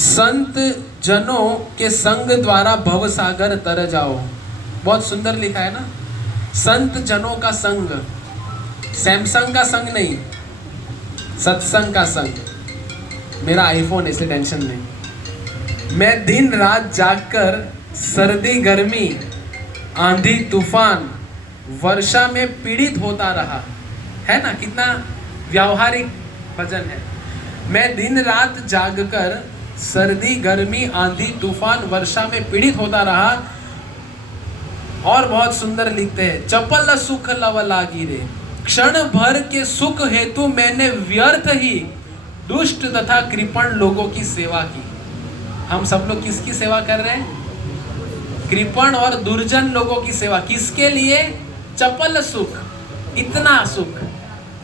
संत जनों के संग द्वारा भव सागर तर जाओ। बहुत सुंदर लिखा है ना, संत जनों का संग, सैमसंग का संग नहीं, सत्संग का संग। मेरा आईफोन है इसलिए टेंशन नहीं। मैं दिन रात जागकर सर्दी गर्मी आंधी तूफान वर्षा में पीड़ित होता रहा। है ना, कितना व्यावहारिक भजन है। मैं दिन रात जागकर सर्दी गर्मी आंधी तूफान वर्षा में पीड़ित होता रहा। और बहुत सुंदर लिखते हैं, चपल सुख लव लागी रे, क्षण भर के सुख हेतु मैंने व्यर्थ ही दुष्ट तथा कृपण लोगों की सेवा की। हम सब लोग किसकी सेवा कर रहे हैं? कृपण और दुर्जन लोगों की सेवा। किसके लिए? चपल सुख, इतना सुख।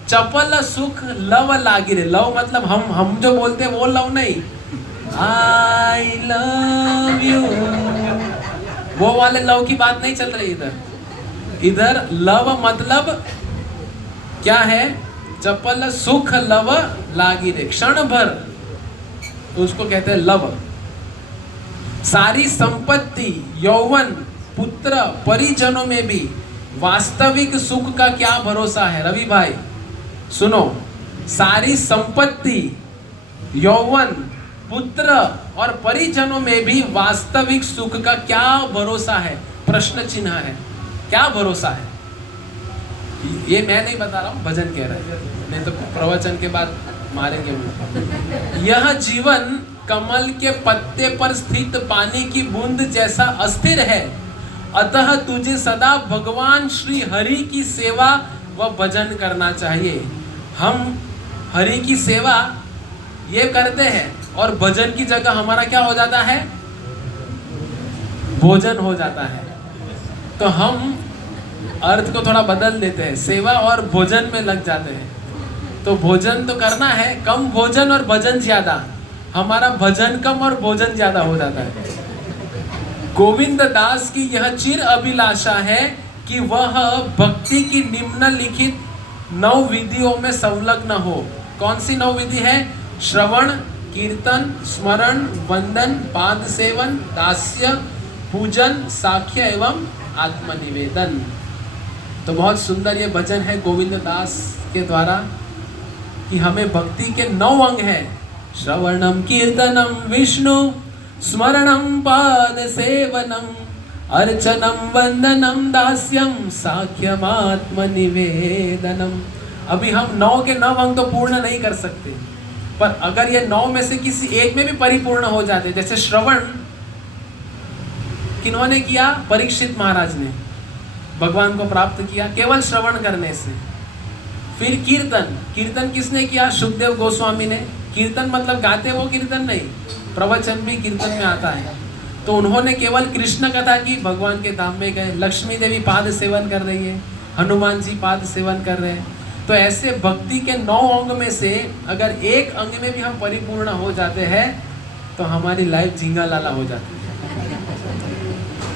चपल सुख लव लागी रे, लव मतलब हम जो बोलते हैं वो लव नहीं, आई लव यू, वो वाले लव की बात नहीं चल रही इधर। इधर लव मतलब क्या है? चपल सुख लव लागी रे, क्षण भर, तो उसको कहते हैं लव। सारी संपत्ति यौवन पुत्र परिजनों में भी वास्तविक सुख का क्या भरोसा है? रवि भाई सुनो, सारी संपत्ति यौवन पुत्र और परिजनों में भी वास्तविक सुख का क्या भरोसा है? प्रश्न चिन्ह है, क्या भरोसा है? ये मैं नहीं बता रहा हूं, भजन कह रहा है, नहीं तो प्रवचन के बाद मारेंगे मुझे। यह जीवन कमल के पत्ते पर स्थित पानी की बूंद जैसा अस्थिर है, अतः तुझे सदा भगवान श्री हरि की सेवा व भजन करना चाहिए। हम हरि की सेवा ये करते हैं और भजन की जगह हमारा क्या हो जाता है? भोजन हो जाता है। तो हम अर्थ को थोड़ा बदल देते हैं, सेवा और भोजन में लग जाते हैं। तो भोजन तो करना है, कम भोजन और भजन ज्यादा। हमारा भजन कम और भोजन ज्यादा हो जाता है। गोविंद दास की यह चिर अभिलाषा है कि वह भक्ति की निम्नलिखित 9 विधियों में संलग्न हो। कौन सी 9 विधि है? श्रवण, कीर्तन, स्मरण, वंदन, पाद सेवन, दास्य, पूजन, साख्य एवं आत्मनिवेदन। तो बहुत सुंदर ये भजन है गोविंद दास के द्वारा कि हमें भक्ति के 9 अंग हैं। श्रवणम कीर्तनम विष्णु, स्मरणम पाद सेवनम, अर्चनम वंदनम दास्यम, साख्यम आत्मनिवेदनम। अभी हम 9 के 9 अंग तो पूर्ण नहीं कर सकते, पर अगर ये 9 में से किसी एक में भी परिपूर्ण हो जाते, जैसे श्रवण किन्होंने किया? परीक्षित महाराज ने भगवान को प्राप्त किया केवल श्रवण करने से। फिर कीर्तन, कीर्तन किसने किया? सुखदेव गोस्वामी ने। कीर्तन मतलब गाते वो कीर्तन नहीं, प्रवचन भी कीर्तन में आता है। तो उन्होंने केवल कृष्ण कथा की, भगवान के धाम में गए। लक्ष्मी देवी पाद सेवन कर रही है, हनुमान जी पाद सेवन कर रहे हैं। तो ऐसे भक्ति के 9 अंग में से अगर एक अंग में भी हम परिपूर्ण हो जाते हैं तो हमारी लाइफ झींगा लाला हो जाती है।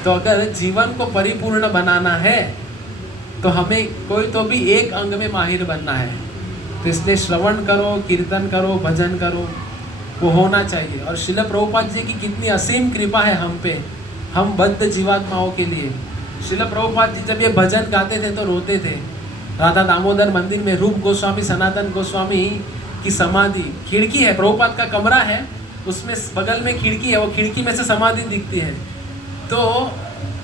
तो अगर जीवन को परिपूर्ण बनाना है तो हमें कोई तो भी एक अंग में माहिर बनना है। तो इसलिए श्रवण करो, कीर्तन करो, भजन करो, वो होना चाहिए। और श्रील प्रभुपाद जी की कितनी असीम कृपा है हम पे, हम बद्ध जीवात्माओं के लिए। श्रील प्रभुपाद जी जब ये भजन गाते थे तो रोते थे। राधा दामोदर मंदिर में रूप गोस्वामी सनातन गोस्वामी की समाधि, खिड़की है, प्रभुपाद का कमरा है, उसमें बगल में खिड़की है, वो खिड़की में से समाधि दिखती है। तो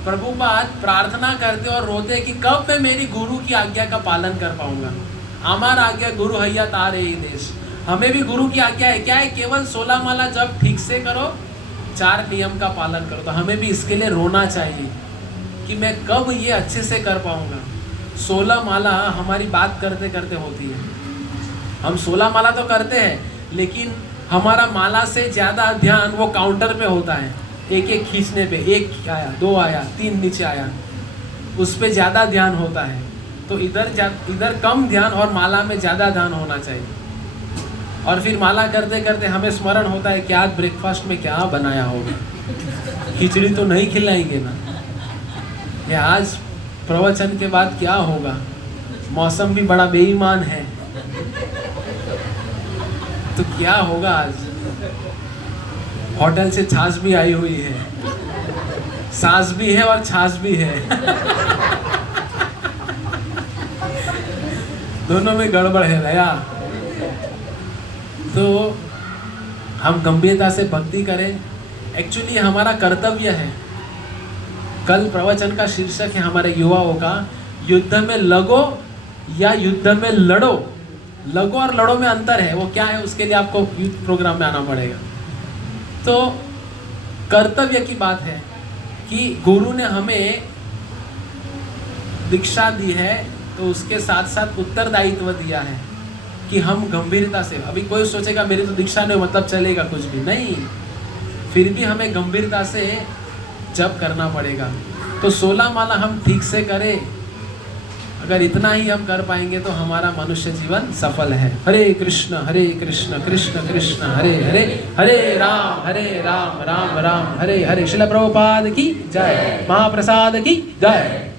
प्रभुपाद प्रार्थना करते और रोते कि कब मैं मेरी गुरु की आज्ञा का पालन कर पाऊंगा। हमारा आज्ञा गुरु हैया तारे ही देश। हमें भी गुरु की आज्ञा है, क्या है? केवल 16 माला जब ठीक से करो, 4 नियम का पालन करो। तो हमें भी इसके लिए रोना चाहिए कि मैं कब ये अच्छे से कर पाऊंगा। 16 माला हमारी बात करते करते होती है। हम 16 माला तो करते हैं, लेकिन हमारा माला से ज़्यादा ध्यान वो काउंटर पे होता है। एक एक खींचने पे, 1 आया, 2 आया, 3 नीचे आया, उस पे ज़्यादा ध्यान होता है। तो इधर कम ध्यान और माला में ज़्यादा ध्यान होना चाहिए। और फिर माला करते करते हमें स्मरण होता है कि आज ब्रेकफास्ट में क्या बनाया होगा, खिचड़ी तो नहीं खिलाएंगे ना, या आज प्रवचन के बाद क्या होगा, मौसम भी बड़ा बेईमान है, तो क्या होगा आज। होटल से छाछ भी आई हुई है, सास भी है और छाछ भी है। दोनों में गड़बड़ है भैया। तो हम गंभीरता से भक्ति करें, एक्चुअली हमारा कर्तव्य है। कल प्रवचन का शीर्षक है हमारे युवाओं का, युद्ध में लगो या युद्ध में लड़ो। लगो और लड़ो में अंतर है, वो क्या है उसके लिए आपको यूथ प्रोग्राम में आना पड़ेगा। तो कर्तव्य की बात है कि गुरु ने हमें दीक्षा दी है, तो उसके साथ साथ उत्तरदायित्व दिया है कि हम गंभीरता से, अभी कोई सोचेगा मेरी तो दीक्षा नहीं मतलब चलेगा कुछ भी नहीं, फिर भी हमें गंभीरता से जप करना पड़ेगा। तो 16 माला हम ठीक से करें, अगर इतना ही हम कर पाएंगे तो हमारा मनुष्य जीवन सफल है। हरे कृष्ण कृष्ण कृष्ण हरे हरे, हरे राम राम राम हरे हरे। श्रील प्रभुपाद की जय, महाप्रसाद की जय।